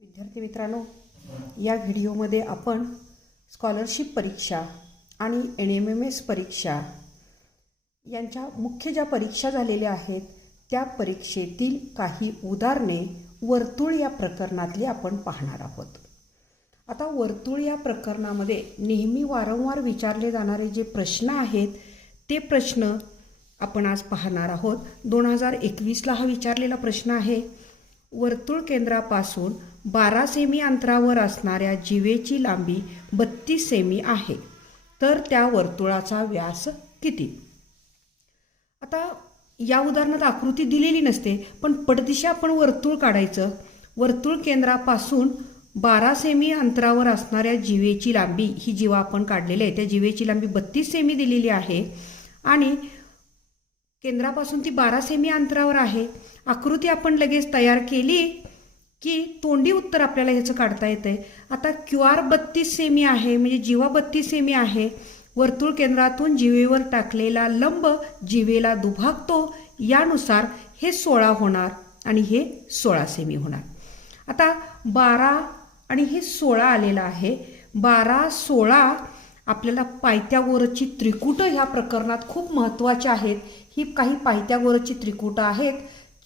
विद्यार्थी मित्रांनो या व्हिडिओमध्ये आपण स्कॉलरशिप परीक्षा आणि एन एम एम एस परीक्षा यांच्या मुख्य ज्या परीक्षा झालेल्या आहेत त्या परीक्षेतील काही उदाहरणे वर्तुळ या प्रकरणातली आपण पाहणार आहोत. आता वर्तुळ या प्रकरणामध्ये नेहमी वारंवार विचारले जाणारे जे प्रश्न आहेत ते प्रश्न आपण आज पाहणार आहोत. दोन हजार एकवीसला हा विचारलेला प्रश्न आहे वर्तुळ केंद्रापासून बारा सेमी अंतरावर असणाऱ्या जिवेची लांबी बत्तीस सेमी आहे. तर त्या वर्तुळाचा व्यास किती? आता या उदाहरणात आकृती दिलेली नसते पण पडदिशी आपण वर्तुळ काढायचं. वर्तुळ केंद्रापासून बारा सेमी अंतरावर असणाऱ्या जिवेची लांबी ही जीवा आपण काढलेली आहे. त्या जिवेची लांबी बत्तीस सेमी दिलेली आहे आणि केंद्रापासून ती बारा सेमी अंतरावर आहे. आकृती आपण लगेच तयार केली की तोंडी उत्तर आपल्याला ह्याचं काढता येतं आहे आता क्यू आर बत्तीस सेमी आहे म्हणजे जीवा बत्तीस सेमी आहे. वर्तुळ केंद्रातून जिवेवर टाकलेला लंब जिवेला दुभागतो. यानुसार हे सोळा होणार आणि हे सोळा सेमी होणार. आता बारा आणि हे सोळा आलेलं आहे. बारा सोळा आपल्याला पायथ्यागोरची त्रिकुटं ह्या प्रकरणात खूप महत्त्वाच्या आहेत. ही काही पायथ्यागोरची त्रिकुटं आहेत.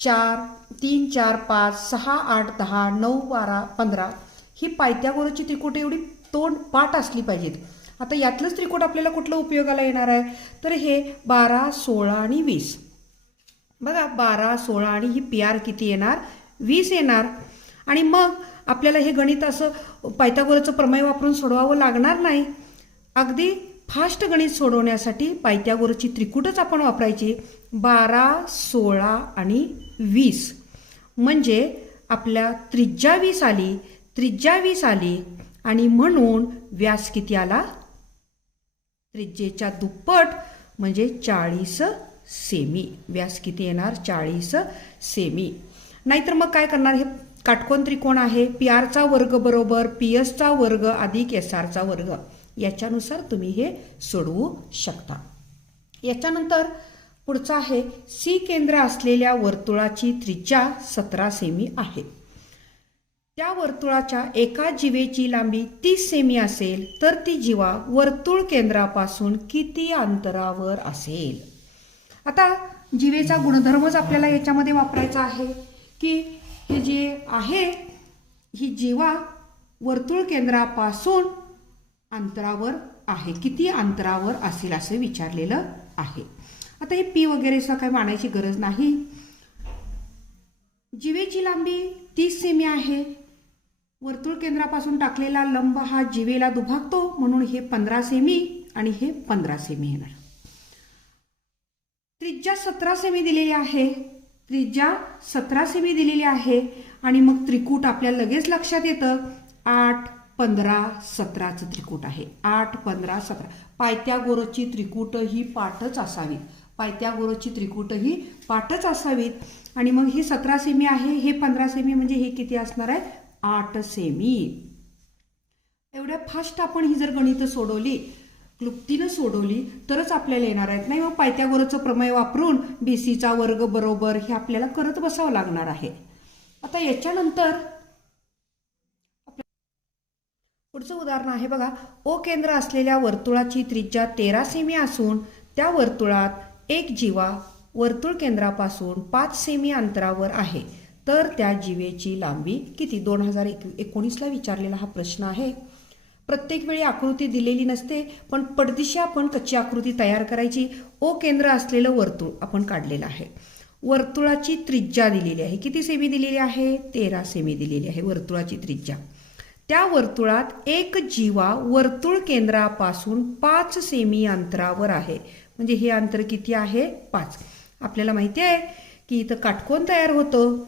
चार तीन चार पाच सहा आठ दहा नऊ बारा पंधरा. ही पायथ्यागोरसची त्रिकुटं एवढी तोंड पाठ असली पाहिजेत. आता यातलंच त्रिकूट आपल्याला कुठलं उपयोगाला येणार आहे? तर हे बारा सोळा आणि वीस. बघा बारा सोळा आणि ही पी आर किती येणार? वीस येणार. आणि मग आपल्याला हे गणित असं पायथागोरचं प्रमेय वापरून सोडवावं लागणार नाही. अगदी फास्ट गणित सोडवण्यासाठी पायथ्यागोरची त्रिकूटच आपण वापरायची. बारा सोळा आणि वीस. म्हणजे आपल्या त्रिज्या वीस आली त्रिज्या वीस आली आणि म्हणून व्यास किती आला? त्रिज्येच्या दुप्पट म्हणजे चाळीस सेमी. व्यास किती येणार? चाळीस सेमी. नाहीतर मग काय करणार? हे काटकोन त्रिकोण आहे. पी आरचा वर्ग बरोबर पी एसचा वर्ग अधिक एस आरचा वर्ग. याच्यानुसार तुम्ही हे सोडवू शकता. याच्यानंतर पुढचं आहे सी केंद्र असलेल्या वर्तुळाची त्रिज्या सतरा सेमी आहे. त्या वर्तुळाच्या एका जिवेची लांबी तीस सेमी असेल तर ती जीवा वर्तुळ केंद्रापासून किती अंतरावर असेल? आता जिवेचा गुणधर्मच आपल्याला याच्यामध्ये वापरायचा आहे की हे जे आहे ही जीवा वर्तुळ केंद्रापासून अंतरावर आहे. किती अंतरावर असेल असं विचारलेलं आहे. आता हे पी वगैरेचं काही मानायची गरज नाही. जिवेची लांबी तीस सेमी आहे. वर्तुळ केंद्रापासून टाकलेला लंब हा जिवेला दुभागतो म्हणून हे पंधरा सेमी आणि हे पंधरा सेमी येणार. त्रिज्या सतरा सेमी दिलेली आहे. त्रिज्या सतरा सेमी दिलेली आहे आणि मग त्रिकूट आपल्याला लगेच लक्षात येतं. आठ पंधरा सतराचं त्रिकूट आहे. आठ पंधरा सतरा. पायत्यागोरची त्रिकूट ही पाठच असावीत. पायत्यागोरची त्रिकूट ही पाठच असावीत. आणि मग ही सतरा सेमी आहे. हे पंधरा सेमी म्हणजे हे किती असणार आहे? आठ सेमी. एवढ्या फास्ट आपण ही जर गणितं सोडवली क्लुप्तीनं सोडवली तरच आपल्याला येणार आहेत. नाही मग पायत्यागोरचं प्रमेय वापरून बी सीचा वर्ग बरोबर हे आपल्याला करत बसावं लागणार आहे. आता याच्यानंतर पुढचं उदाहरण आहे बघा. ओ केंद्र असलेल्या वर्तुळाची त्रिज्या तेरा सेमी असून त्या वर्तुळात एक जीवा वर्तुळ केंद्रापासून पाच सेमी अंतरावर आहे. तर त्या जीवेची लांबी किती? दोन हजार एक एकोणीसला विचारलेला हा प्रश्न आहे. प्रत्येक वेळी आकृती दिलेली नसते पण पडदिशी आपण कच्ची आकृती तयार करायची. ओ केंद्र असलेलं वर्तुळ आपण काढलेलं आहे. वर्तुळाची त्रिज्या दिलेली आहे. किती सेमी दिलेली आहे? तेरा सेमी दिलेली आहे. वर्तुळाची त्रिज्या. त्या वर्तुळात एक जीवा वर्तुळ केंद्रापासून पाच सेमी अंतरावर आहे. म्हणजे हे अंतर किती आहे? पाच. आपल्याला माहिती आहे की इथं काटकोन तयार होतं.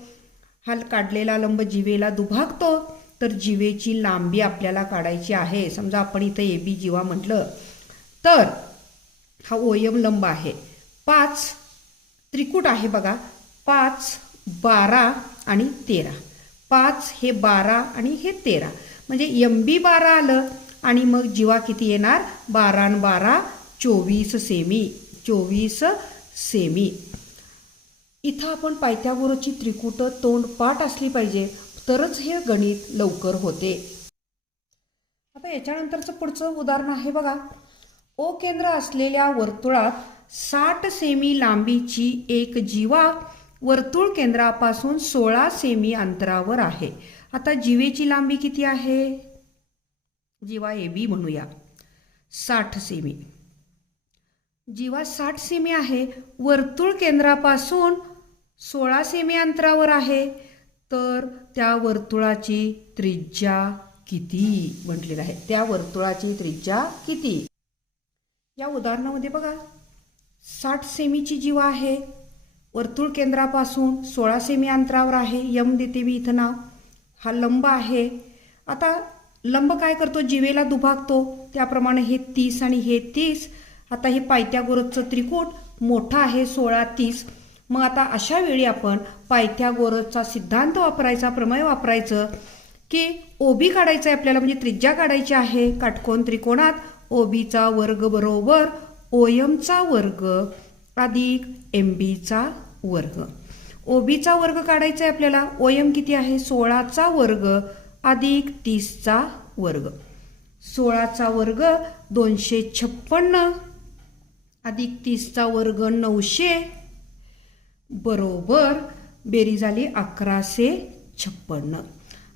हा काढलेला लंब जिवेला दुभागतो. तर जिवेची लांबी आपल्याला काढायची आहे. समजा आपण इथं ए बी जिवा म्हटलं तर हा ओयम लंब आहे. पाच त्रिकूट आहे बघा. पाच बारा आणि तेरा. पाच हे बारा आणि हे तेरा. म्हणजे एम बी बारा आलं आणि मग जीवा किती येणार? बारा बारा चोवीस सेमी चोवीस सेमी. इथं आपण पायथ्यागोरची त्रिकुट तोंड पाठ असली पाहिजे तरच हे गणित लवकर होते. आता याच्यानंतरचं पुढचं उदाहरण आहे बघा. ओ केंद्र असलेल्या वर्तुळात साठ सेमी लांबीची एक जीवा वर्तुळ केंद्रापासून सोळा सेमी अंतरावर आहे. आता जीवेची लांबी किती आहे? जीवा ए बी म्हणूया. साठ सेमी. जीवा साठ सेमी आहे. वर्तुळ केंद्रापासून सोळा सेमी अंतरावर आहे. तर त्या वर्तुळाची त्रिज्या किती? म्हटलेलं आहे. त्या वर्तुळाची त्रिज्या किती? या उदाहरणामध्ये बघा. साठ सेमीची जीवा आहे. वर्तुळ केंद्रापासून सोळा सेमी अंतरावर आहे यम देते इथं नाव. हा लंब आहे. आता लंब काय करतो? जीवेला दुभागतो. त्याप्रमाणे हे तीस आणि हे तीस. आता हे पायथ्यागोरसचं त्रिकूट मोठा आहे सोळा तीस. मग आता अशा वेळी आपण पायथ्यागोरसचा सिद्धांत वापरायचा प्रमेय वापरायचं की ओबी काढायचं आहे आपल्याला म्हणजे त्रिज्या काढायची आहे काटकोन त्रिकोणात. ओबीचा वर्ग बरोबर ओयमचा वर्ग अधिक एम बीचा वर्ग. ओबीचा वर्ग काढायचा आहे आपल्याला. ओयम किती आहे? सोळाचा वर्ग अधिक तीसचा वर्ग. सोळाचा वर्ग दोनशे छप्पन्न अधिक तीसचा वर्ग नऊशे. बरोबर. बेरीज आली अकराशे छप्पन्न.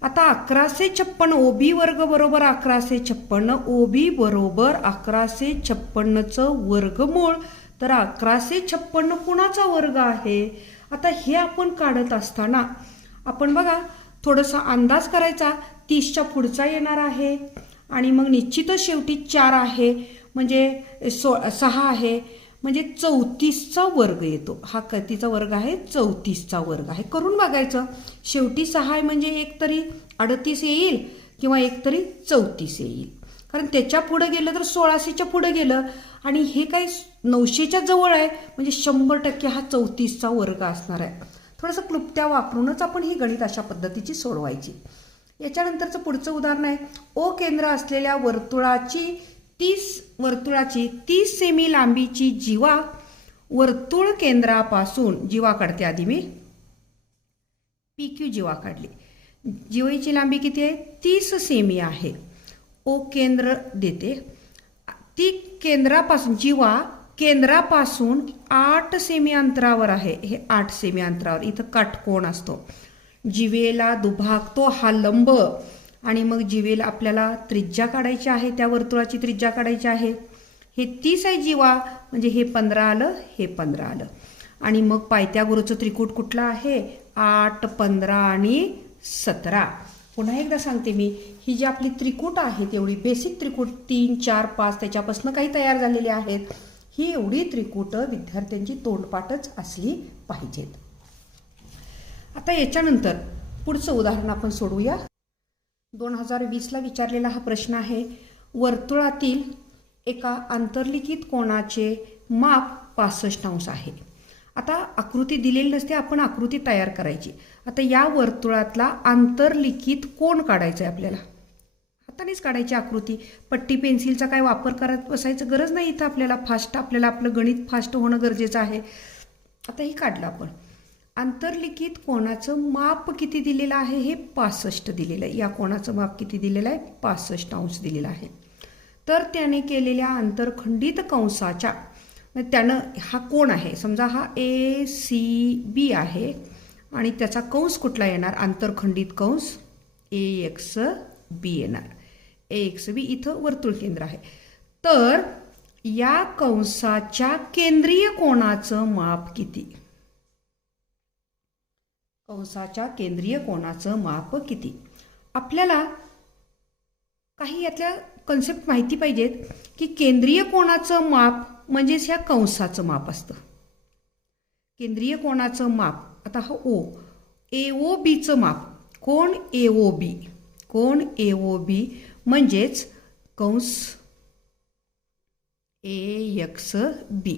आता अकराशे छप्पन्न ओबी वर्ग बरोबर अकराशे छप्पन्न. ओबी बरोबर अकराशे छप्पन्नचं वर्गमूळ तर अकराशे छप्पन्न कुणाचा वर्ग आहे? आता हे आपण काढत असताना आपण बघा थोडासा अंदाज करायचा. तीसच्या पुढचा येणार आहे. आणि मग निश्चितच शेवटी चार आहे. म्हणजे सो सहा आहे. म्हणजे चौतीसचा वर्ग येतो. हा कतीचा वर्ग आहे? चौतीसचा वर्ग आहे. करून बघायचं. शेवटी सहा आहे म्हणजे एक तरी अडतीस येईल किंवा एक तरी चौतीस येईल. कारण त्याच्या पुढं गेलं तर सोळाशेच्या पुढं गेलं. आणि हे काही नऊशेच्या जवळ आहे म्हणजे शंभर टक्के हा चौतीसचा वर्ग असणार आहे. थोडंसं क्लुप्त्या वापरूनच आपण ही गणित अशा पद्धतीची सोडवायची. याच्यानंतरचं पुढचं उदाहरण आहे. ओ केंद्र असलेल्या वर्तुळाची तीस वर्तुळाची तीस सेमी लांबीची जीवा वर्तुळ केंद्रापासून जीवा काढते आधी मी. पी क्यू जीवा काढली. जीवाची लांबी किती आहे? तीस सेमी आहे. ओ केंद्र देते. ती केंद्रापासून जीवा केंद्रापासून आठ सेमी अंतरावर आहे. हे आठ सेमी अंतरावर इथं काटकोण असतो. जिवेला दुभागतो हा लंब. आणि मग जिवेला आपल्याला त्रिज्या काढायची आहे त्या वर्तुळाची त्रिज्या काढायची आहे. हे तीस आहे जीवा. म्हणजे हे पंधरा आलं हे पंधरा आलं. आणि मग पायत्या गुरुचं त्रिकूट कुठलं आहे? आठ पंधरा आणि सतरा. पुन्हा एकदा सांगते मी ही जी आपली त्रिकूट आहे तेवढी बेसिक त्रिकूट तीन चार पाच त्याच्यापासून काही तयार झालेली आहेत. ही एवढी त्रिकूट विद्यार्थ्यांची तोंडपाठच असली पाहिजेत. आता याच्यानंतर पुढचं उदाहरण आपण सोडूया. दोन हजार वीसला विचारलेला हा प्रश्न आहे वर्तुळातील एका आंतरलिखित कोणाचे माप पासष्ट अंश आहे. आता आकृती दिलेली नसते आपण आकृती तयार करायची. आता या वर्तुळातला आंतरलिखित कोण काढायचं आहे आपल्याला? हातानेच काढायची आकृती. पट्टी पेन्सिलचा काय वापर करत बसायचं गरज नाही इथं आपल्याला. फास्ट आपल्याला आपलं गणित फास्ट होणं गरजेचं आहे. आता हे काढलं आपण. आंतरलिखित कोणाचं माप किती दिलेलं आहे? हे पासष्ट दिलेलं आहे. या कोणाचं माप किती दिलेलं आहे? पासष्ट अंश दिलेलं आहे. तर त्याने केलेल्या आंतरखंडित कंसाच्या मग त्यानं हा कोण आहे? समजा हा ए सी बी आहे आणि त्याचा कंस कुठला येणार? आंतरखंडित कंस ए एक्स बी येणार. ए एक्स बी इथं वर्तुळ केंद्र आहे. तर या कंसाच्या केंद्रीय कोणाचं माप किती? कंसाच्या केंद्रीय कोणाचं माप किती? आपल्याला काही यातल्या कन्सेप्ट माहिती पाहिजेत की केंद्रीय कोणाचं माप म्हणजेच ह्या कंसाचं माप असतं. केंद्रीय कोणाचं माप? आता हा ओ ए ओ बीचं माप. कोण ए ओ बी? कोण ए ओ बी? म्हणजेच कंस ए एक्स बी.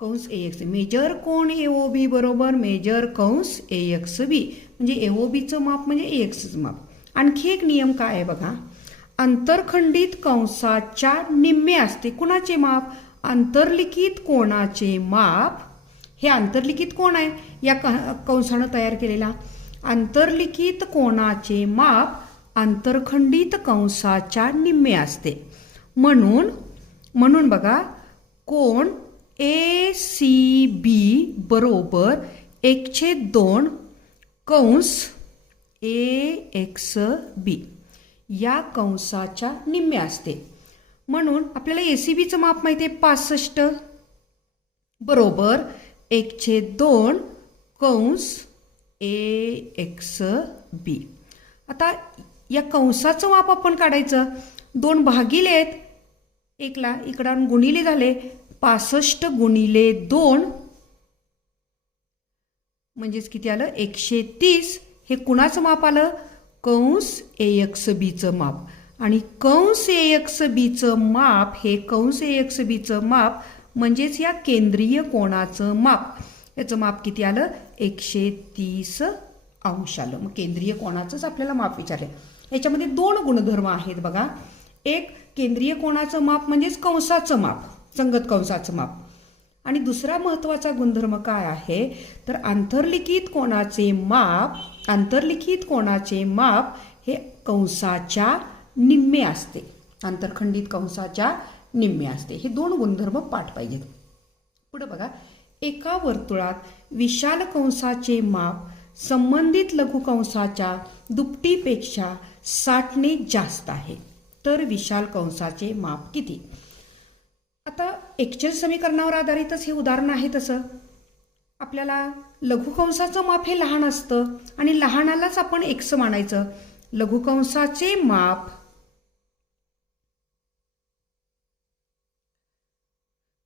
कंस ए एक्स मेजर कोण ए ओ बी बरोबर? मेजर कंस ए एक्स बी. म्हणजे ए ओ बीचं माप म्हणजे ए एक्सचं माप. आणखी एक नियम काय आहे बघा? आंतरखंडित कंसाच्या निम्मे असते. कुणाचे माप? आंतरलिखित कोणाचे माप हे आंतरलिखित कोण आहे? या क कंसानं तयार केलेला. आंतरलिखित कोणाचे माप आंतरखंडित कंसाच्या निम्मे असते. म्हणून म्हणून बघा कोण ए सी बी बरोबर एकशे दोन कंस ए एक्स बी या कंसाच्या निम्मे असते. म्हणून आपल्याला ए सी बीचं माप माहिती आहे पासष्ट. बरोबर. एकशे दोन कंस ए एक्स बी आता या कंसाचं माप आपण काढायचं. दोन भागिले आहेत एकला इकडं गुणिले झाले. पासष्ट गुणिले दोन म्हणजेच किती आलं? एकशे तीस. हे कुणाचं माप आलं? कंस ए एक्स बीचं माप. आणि कंस एक्स बीचं माप हे कंस एक्स बीचं माप म्हणजेच या केंद्रीय कोणाचं माप? याचं माप किती आलं? एकशे तीस अंश आलं. मग केंद्रीय कोणाचंच आपल्याला माप विचारलं. याच्यामध्ये दोन गुणधर्म आहेत बघा. एक केंद्रीय कोणाचं माप म्हणजेच कंसाचं माप संगत कंसाचं माप. आणि दुसरा महत्त्वाचा गुणधर्म काय आहे? तर आंतरलिखित कोणाचे माप आंतरलिखित कोणाचे माप हे कंसाच्या निम्मे असते. आंतरखंडित कंसाच्या निम्मे असते. हे दोन गुणधर्म पाठ पाहिजेत. पुढं बघा. एका वर्तुळात विशाल कंसाचे माप संबंधित लघुकंसाच्या दुपटीपेक्षा साठने जास्त आहे. तर विशाल कंसाचे माप किती? आता एक्चर समीकरणावर आधारितच हे उदाहरण आहे तसं. आपल्याला लघुकंसाचं माप हे लहान असतं आणि लहानालाच आपण एक्स मानायचं. लघुकंसाचे माप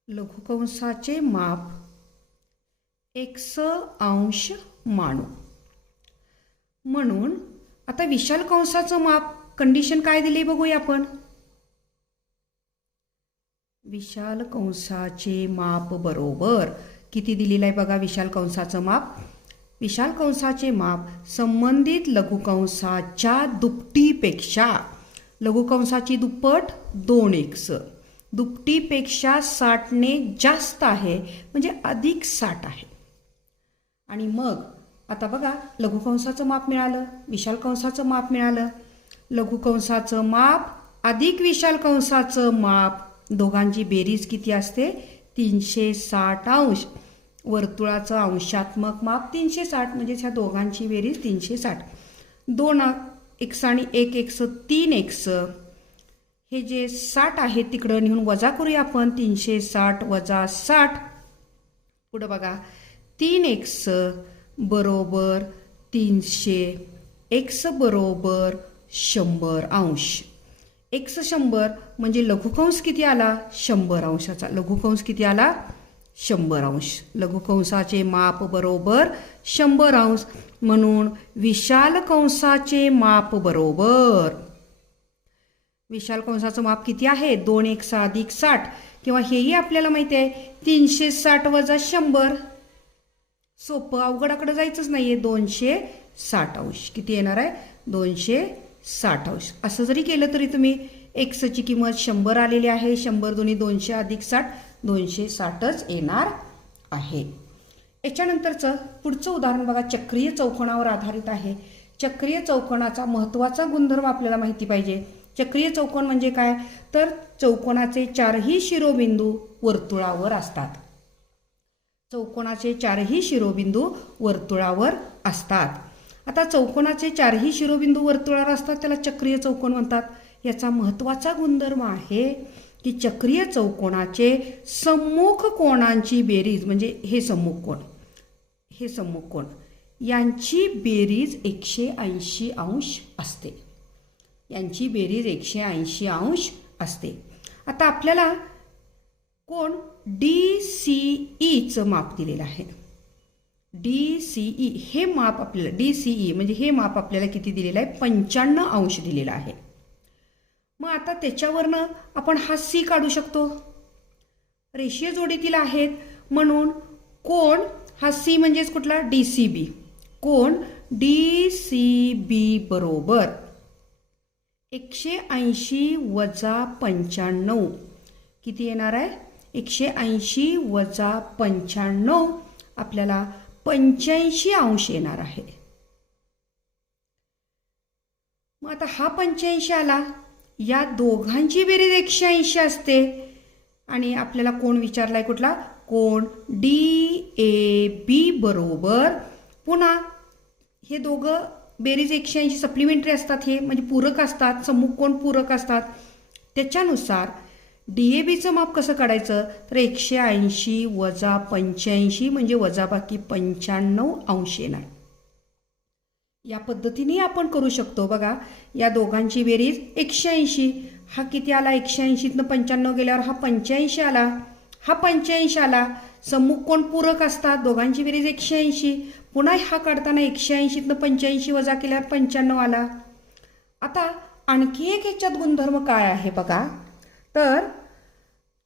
लघुकंसाचे माप एकस अंश मानू. म्हणून आता विशाल कंसाचं माप कंडिशन काय दिली बघूया आपण. विशाल कंसाचे माप बरोबर किती दिलेलं आहे बघा विशाल कंसाचं माप. विशाल कंसाचे माप संबंधित लघुकंसाच्या दुपटीपेक्षा लघुकंसाची दुप्पट दोन एक्स. दुपटीपेक्षा साठने जास्त आहे म्हणजे अधिक साठ आहे. आणि मग आता बघा लघुकंसाचं माप मिळालं विशाल कंसाचं माप मिळालं. लघुकंसाचं माप अधिक विशाल कंसाचं माप. दोघांची बेरीज किती असते? तीनशे साठ अंश. वर्तुळाचं अंशात्मक माप तीनशे साठ म्हणजे ह्या दोघांची बेरीज तीनशे साठ. दोन एक्स आणि एक एक्स तीन एक्स. हे जे साठ आहे तिकडं नेऊन वजा करूया आपण तीनशे साठ वजा साठ. पुढं बघा तीन एक्स बरोबर तीनशे एक्स बरोबर शंभर अंश. एक्स शंभर म्हणजे लघुकंस किती आला? शंभर अंशाचा. लघुकंस किती आला? शंभर अंश. लघुकंसाचे माप बरोबर शंभर अंश. म्हणून विशाल कंसाचे माप बरोबर. विशाल कंसाचं माप किती आहे? दोन एक सहा अधिक साठ. किंवा हेही आपल्याला माहिती आहे तीनशे साठ वजा शंभर. सोपं अवघडाकडे जायचंच नाही आहे दोनशे साठ अंश. किती येणार आहे? दोनशे साठ अंश. असं जरी केलं तरी तुम्ही एक्सची किंमत शंभर आलेली आहे. शंभर दोन्ही दोनशे अधिक साठ. दोनशे साठच येणार आहे. याच्यानंतरचं पुढचं उदाहरण बघा. चक्रीय चौकोनावर आधारित आहे. चक्रीय चौकोनाचा महत्त्वाचा गुणधर्म आपल्याला माहिती पाहिजे. चक्रीय चौकोन म्हणजे काय? तर चौकोनाचे चारही शिरोबिंदू वर्तुळावर असतात. चौकोनाचे चारही शिरोबिंदू वर्तुळावर असतात. आता चौकोनाचे चारही शिरोबिंदू वर्तुळावर असतात त्याला चक्रीय चौकोन म्हणतात. याचा महत्त्वाचा गुणधर्म आहे की चक्रीय चौकोनाचे सम्मुख कोणांची बेरीज म्हणजे हे सम्मुख कोण? हे सम्मुख कोण? यांची बेरीज एकशे ऐंशी अंश असते. यांची बेरीज एकशे ऐंशी अंश असते. आता आपल्याला कोण डी सी ईचं माप दिलेलं आहे? डी सी ई हे माप आपल्याला डी सी ई म्हणजे हे माप आपल्याला किती दिलेलं आहे? पंच्याण्णव अंश दिलेलं आहे. मग आता त्याच्यावरनं आपण हा सी काढू शकतो. रेषीय जोडीतील आहेत म्हणून कोण हा सी म्हणजेच कुठला? D C B. कोण? डी सी बी बरोबर. एकशे ऐंशी वजा पंच्याण्णव. किती येणार आहे? एकशे ऐंशी वजा पंच्याण्णव आपल्याला पंच्याऐंशी अंश येणार आहे. मग आता हा पंच्याऐंशी आला. या दोघांची बेरीज एकशे ऐंशी असते. आणि आपल्याला कोण विचारलाय कुठला? कोण? डी ए बी बरोबर. पुन्हा हे दोघं बेरीज एकशे ऐंशी सप्लिमेंटरी असतात हे म्हणजे पूरक असतात सम्मुख कोण पूरक असतात? त्याच्यानुसार डी ए बीचं माप कसं काढायचं? तर एकशे ऐंशी वजा पंच्याऐंशी म्हणजे वजाबाकी पंच्याण्णव अंश येणार. या पद्धतीने आपण करू शकतो बघा. या दोघांची बेरीज एकशे ऐंशी. हा किती आला? एकशे ऐंशीतनं पंच्याण्णव गेल्यावर हा पंच्याऐंशी आला. हा पंच्याऐंशी आला. सम्मुख कोण पूरक असतात? दोघांची बेरीज एकशे ऐंशी. पुन्हा हा काढताना एकशे ऐंशीतनं पंच्याऐंशी वजा केल्यावर पंच्याण्णव आला. आता आणखी एक ह्याच्यात गुणधर्म काय आहे बघा? तर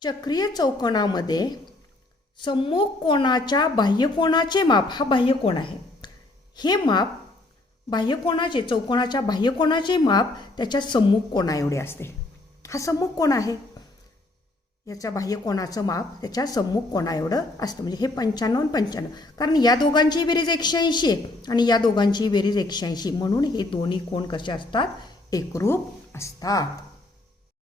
चक्रीय चौकोनामध्ये सम्मुख कोणाच्या बाह्यकोणाचे माप हा बाह्यकोण आहे. हे माप बाह्यकोणाचे चौकोनाच्या बाह्यकोणाचे माप त्याच्या सम्मुख कोणा एवढे असते. हा सम्मुख कोण आहे. याच्या बाह्यकोणाचं माप त्याच्या सम्मुख कोणा एवढं असतं. म्हणजे हे पंच्याण्णव आणि पंच्याण्णव. कारण या दोघांची बेरीज एकशे ऐंशी आहे. आणि या दोघांची बेरीज एकशे ऐंशी. म्हणून हे दोन्ही कोण कसे असतात? एकरूप असतात.